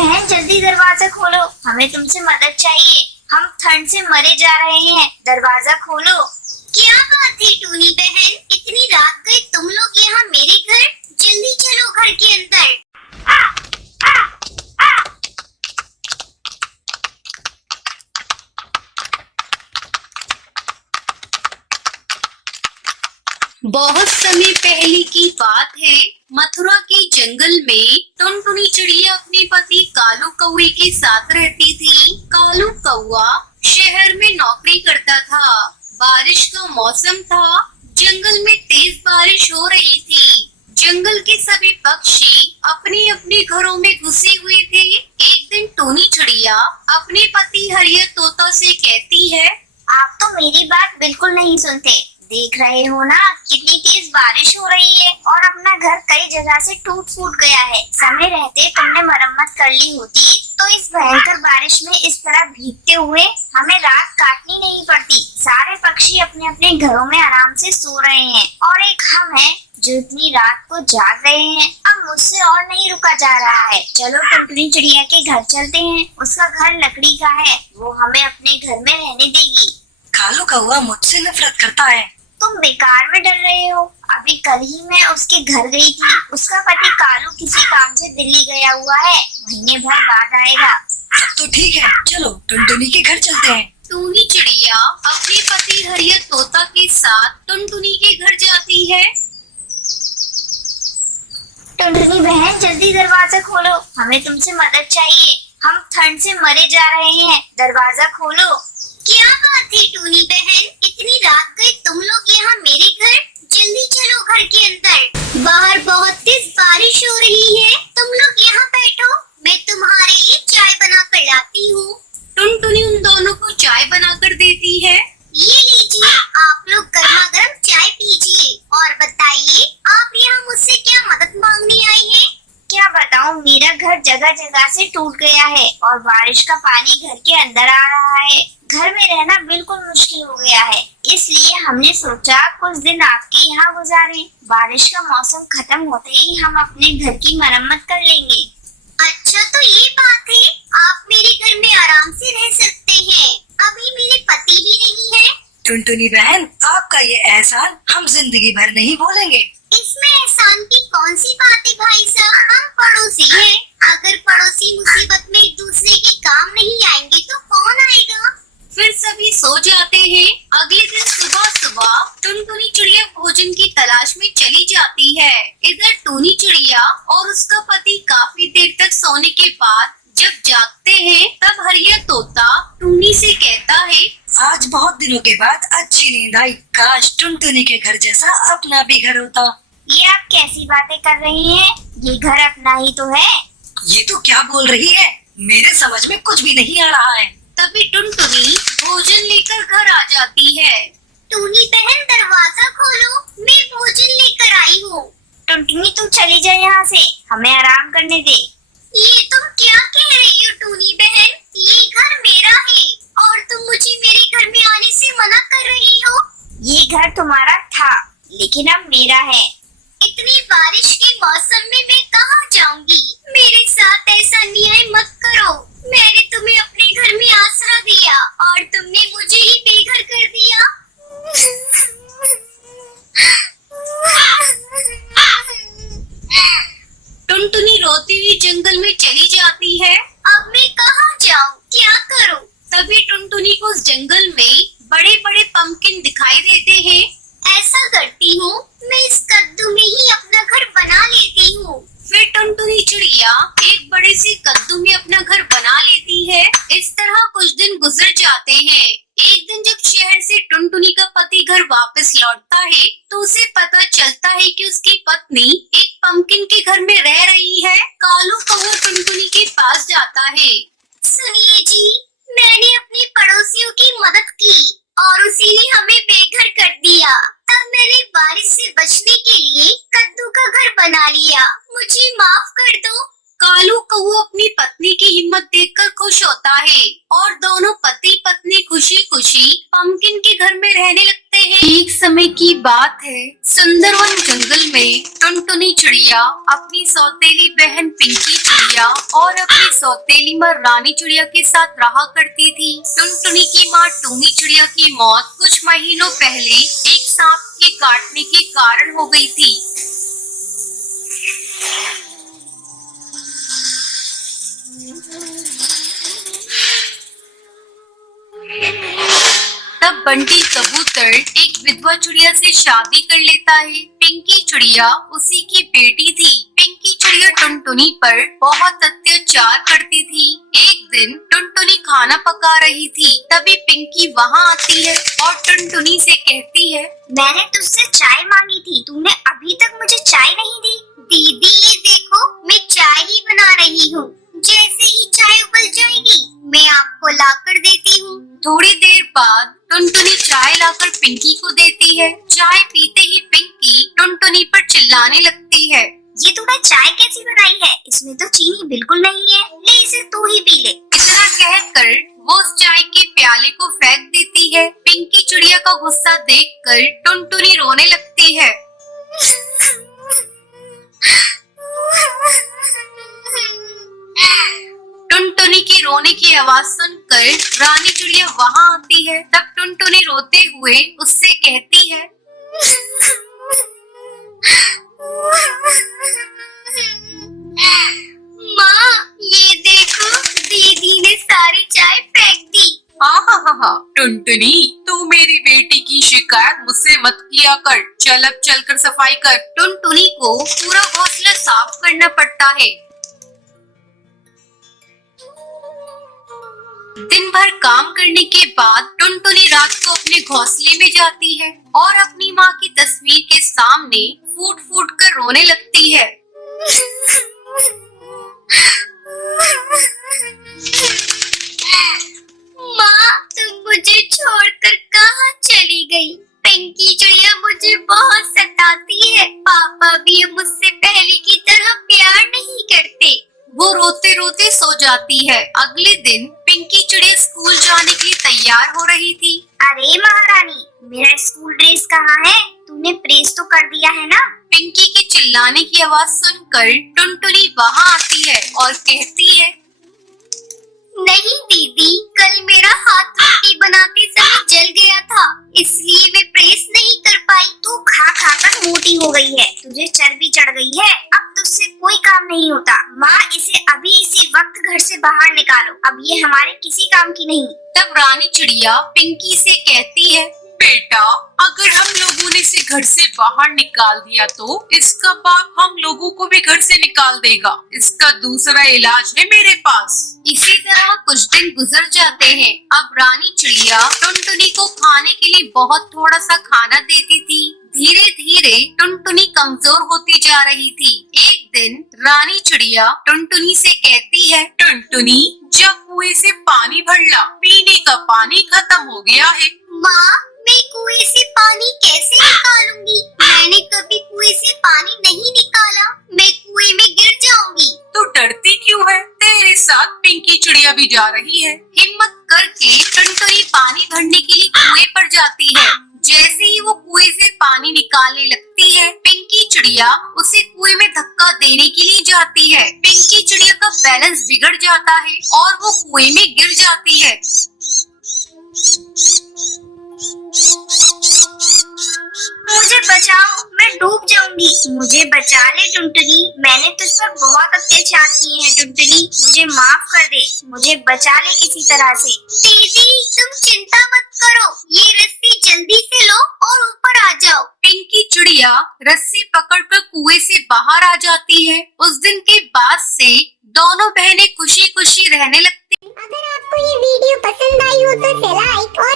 बहन जल्दी दरवाजा खोलो, हमें तुमसे मदद चाहिए। हम ठंड से मरे जा रहे हैं, दरवाजा खोलो। क्या बात है टूनी बहन, इतनी रात गई तुम लोग यहाँ मेरे घर? जल्दी चलो घर के अंदर। बहुत समय पहले की बात है। मथुरा के जंगल में टुनटुनी चिड़िया अपने पति कालू कौवे के साथ रहती थी। कालू कौवा शहर में नौकरी करता था। बारिश का मौसम था, जंगल में तेज बारिश हो रही थी। जंगल के सभी पक्षी अपने अपने घरों में घुसे हुए थे। एक दिन टूनी चिड़िया अपने पति हरियर तोता से कहती है, आप तो मेरी बात बिल्कुल नहीं सुनते। देख रहे हो ना कितनी तेज बारिश हो रही है और अपना घर कई जगह से टूट फूट गया है। समय रहते तुमने मरम्मत कर ली होती तो इस भयंकर बारिश में इस तरह भीगते हुए हमें रात काटनी नहीं पड़ती। सारे पक्षी अपने अपने घरों में आराम से सो रहे हैं और एक हम हैं जो इतनी रात को जाग रहे हैं। अब मुझसे और नहीं रुका जा रहा है। चलो टुनटुनी चिड़िया के घर चलते हैं। उसका घर लकड़ी का है, वो हमें अपने घर में रहने देगी। कालू कौवा मुझसे नफरत करता है। तुम बेकार में डर रहे हो। अभी कल ही मैं उसके घर गई थी। उसका पति कालू किसी काम से दिल्ली गया हुआ है, महीने भर बाद आएगा। तब तो ठीक है, चलो टुनटुनी के घर चलते हैं। टूनी चिड़िया अपने पति हरियर तोता के साथ टुनटुनी के घर जाती है। टुनटुनी बहन जल्दी दरवाजा खोलो, हमें तुमसे मदद चाहिए। हम ठंड से मरे जा रहे हैं, दरवाजा खोलो। क्या बात है टूनी बहन, इतनी रात गई तुम लोग यहाँ मेरे घर? जल्दी चलो घर के अंदर। बाहर बहुत तेज बारिश हो रही है, तुम लोग यहाँ बैठो, मैं तुम्हारे लिए चाय बना कर लाती हूँ। टुनटुनी उन दोनों को चाय बनाकर देती है। ये लीजिए, आप लोग गर्मा गर्म चाय पीजिए और बताइए आप यहाँ मुझसे क्या मदद मांगने आई हैं? क्या बताऊँ, मेरा घर जगह जगह से टूट गया है और बारिश का पानी घर के अंदर आ रहा है। घर में रहना बिल्कुल मुश्किल हो गया है, इसलिए हमने सोचा कुछ दिन आपके यहाँ गुजारें। बारिश का मौसम खत्म होते ही हम अपने घर की मरम्मत कर लेंगे। अच्छा तो ये बात है, आप मेरे घर में आराम से रह सकते हैं। अभी मेरे पति भी नहीं है। टुनटुनी बहन, आपका ये एहसान हम जिंदगी भर नहीं भूलेंगे। इसमें एहसान की कौन सी बात है भाई साहब, हम पड़ोसी हैं। अगर पड़ोसी मुसीबत में एक दूसरे के काम नहीं आएंगे तो कौन आएगा? फिर सभी सो जाते हैं। अगले दिन सुबह सुबह टुनटुनी चिड़िया भोजन की तलाश में चली जाती है। इधर टूनी चिड़िया और उसका पति काफी देर तक सोने के बाद जब जागते हैं तब हरियर तोता टूनी से कहता है, आज बहुत दिनों के बाद अच्छी नींद आई। काश टुनटुनी के घर जैसा अपना भी घर होता। ये आप कैसी बातें कर रही हैं? ये घर अपना ही तो है। ये तो क्या बोल रही है, मेरे समझ में कुछ भी नहीं आ रहा है। तभी टुनटुनी भोजन लेकर घर आ जाती है। टूनी बहन दरवाजा खोलो, मैं भोजन लेकर आई हूँ। टुनटुनी तू चली जा यहाँ से, हमें आराम करने दे। ये तुम क्या कह रही हो टूनी बहन? ये घर मेरा है और तुम मुझे मेरे घर में आने से मना कर रही हो। ये घर तुम्हारा था लेकिन अब मेरा है। इतनी बारिश के मौसम में मैं कहाँ जाऊंगी? मेरे साथ ऐसा अन्याय मत करो। मैंने तुम्हें अपने घर में आसरा दिया और तुमने मुझे ही बेघर कर दिया। टुनटुनी रोती हुई जंगल में चली जाती है। अब मैं कहाँ जाऊँ, क्या करूँ? तभी टुनटुनी को उस जंगल में बड़े बड़े पंपकिन दिखाई देते हैं। ऐसा करती हूँ, मैं इस कद्दू में ही अपना घर बना लेती हूँ। फिर टुनटुनी चिड़िया एक बड़े से कद्दू में अपना घर बना लेती है। इस तरह कुछ दिन गुजर जाते हैं। एक दिन जब शहर से टुनटुनी का पति घर वापस लौटता है तो उसे पता चलता है कि उसकी पत्नी एक पंपकिन के घर में रह रही है। कालू कौवा टुनटुनी के पास जाता है। सुनिए जी, मैंने अपने पड़ोसियों की मदद की और उसी ने हमें बेघर कर दिया। तब मैंने बारिश से बचने के लिए कद्दू का घर बना लिया। मुझे माफ कर दो। कालू कौआ अपनी पत्नी की हिम्मत देखकर खुश होता है और दोनों पति पत्नी खुशी खुशी पंपकिन के घर में रहने लगते हैं। एक समय की बात है, सुंदरवन जंगल में टुनटुनी चिड़िया अपनी सौतेली बहन पिंकी चिड़िया और अपनी सौतेली माँ रानी चिड़िया के साथ रहा करती थी। टुनटुनी की माँ टूनी चिड़िया की मौत कुछ महीनों पहले एक सांप के काटने के कारण हो गई थी। तब बंटी कबूतर एक विधवा चिड़िया से शादी कर लेता है। पिंकी चिड़िया उसी की बेटी थी। पिंकी चिड़िया टुनटुनी पर बहुत अत्याचार करती थी। एक दिन टुनटुनी खाना पका रही थी, तभी पिंकी वहाँ आती है और टुनटुनी से कहती है, मैंने तुझसे चाय मांगी थी, तूने अभी तक मुझे चाय नहीं दी। दीदी ये देखो, मैं चाय ही बना रही हूँ, जैसे ही चाय उबल जाएगी मैं आपको लाकर देती हूँ। थोड़ी देर बाद टुनटुनी चाय लाकर पिंकी को देती है। चाय पीते ही पिंकी टुनटुनी पर चिल्लाने लगती है, ये तूने चाय कैसी बनाई है? इसमें तो चीनी बिल्कुल नहीं है, ले इसे तू ही पी ले। इतना कहकर वो उस चाय के प्याले को फेंक देती है। पिंकी चिड़िया का गुस्सा देखकर टुनटुनी रोने लगती है। टुनटुनी की रोने की आवाज सुनकर रानी चिड़िया वहाँ आती है। तब टुनटुनी रोते हुए उससे कहती है, माँ ये देखो, दीदी ने सारी चाय फेंक दी। हाँ, टुनटुनी तू मेरी बेटी की शिकायत मुझसे मत किया कर। चल अब चलकर सफाई कर। टुनटुनी को पूरा घोंसला साफ करना पड़ता है। दिन भर काम करने के बाद टुनटुनी रात को अपने घोंसले में जाती है और अपनी माँ की तस्वीर के सामने फूट फूट कर रोने लगती है। माँ तुम मुझे छोड़कर कहाँ चली गई? पिंकी चिड़िया मुझे बहुत सताती है, पापा भी मुझसे पहले की तरह प्यार नहीं करते। वो रोते रोते सो जाती है। अगले दिन पिंकी चिड़िया स्कूल जाने के लिए तैयार हो रही थी। अरे महारानी, मेरा स्कूल ड्रेस कहाँ है? तूने प्रेस तो कर दिया है ना? पिंकी के चिल्लाने की आवाज सुनकर टुनटुनी वहाँ आती है और कहती है, नहीं दीदी, कल मेरा हाथ रोटी बनाते समय जल गया था, इसलिए मैं प्रेस नहीं कर पाई। तू खा खा कर मोटी हो गई है, तुझे चर्बी चढ़ गई है, अब तुझसे कोई काम नहीं होता। माँ इसे अभी इसी वक्त घर से बाहर निकालो, अब ये हमारे किसी काम की नहीं। तब रानी चिड़िया पिंकी से कहती है, बेटा अगर हम लोगों ने इसे घर से बाहर निकाल दिया तो इसका बाप हम लोगों को भी घर से निकाल देगा। इसका दूसरा इलाज है मेरे पास। इसी तरह कुछ दिन गुजर जाते हैं। अब रानी चिड़िया टुनटुनी को खाने के लिए बहुत थोड़ा सा खाना देती थी। धीरे धीरे टुनटुनी कमजोर होती जा रही थी। एक दिन रानी चिड़िया टुनटुनी से कहती है, टुनटुनी जा कुएं से पानी भर ला, पीने का पानी खत्म हो गया है। माँ मैं कुएं से पानी कैसे निकालूंगी? मैंने कभी कुएं से पानी नहीं निकाला, मैं कुएं में गिर जाऊंगी। तो डरती क्यों है? तेरे साथ पिंकी चिड़िया भी जा रही है। हिम्मत करके टुनटुनी पानी भरने के लिए कुएं पर जाती है। जैसे ही वो कुएं से पानी निकालने लगती है, पिंकी चिड़िया उसे कुएं में धक्का देने के लिए जाती है। पिंकी चिड़िया का बैलेंस बिगड़ जाता है और वो कुएं में गिर जाती है। मुझे बचाओ, मैं डूब जाऊंगी। मुझे बचा ले टुनटुनी, मैंने तुझ पर बहुत अत्याचार किए हैं टुनटुनी, मुझे माफ कर दे, मुझे बचा ले किसी तरह से। दीदी तुम चिंता मत करो, ये रस्सी जल्दी से लो और ऊपर आ जाओ। पिंकी चिड़िया रस्सी पकड़कर कुएं से बाहर आ जाती है। उस दिन के बाद से दोनों बहनें खुशी खुशी रहने लगती। अगर आपको ये वीडियो पसंद आई हो तो इसे लाइक और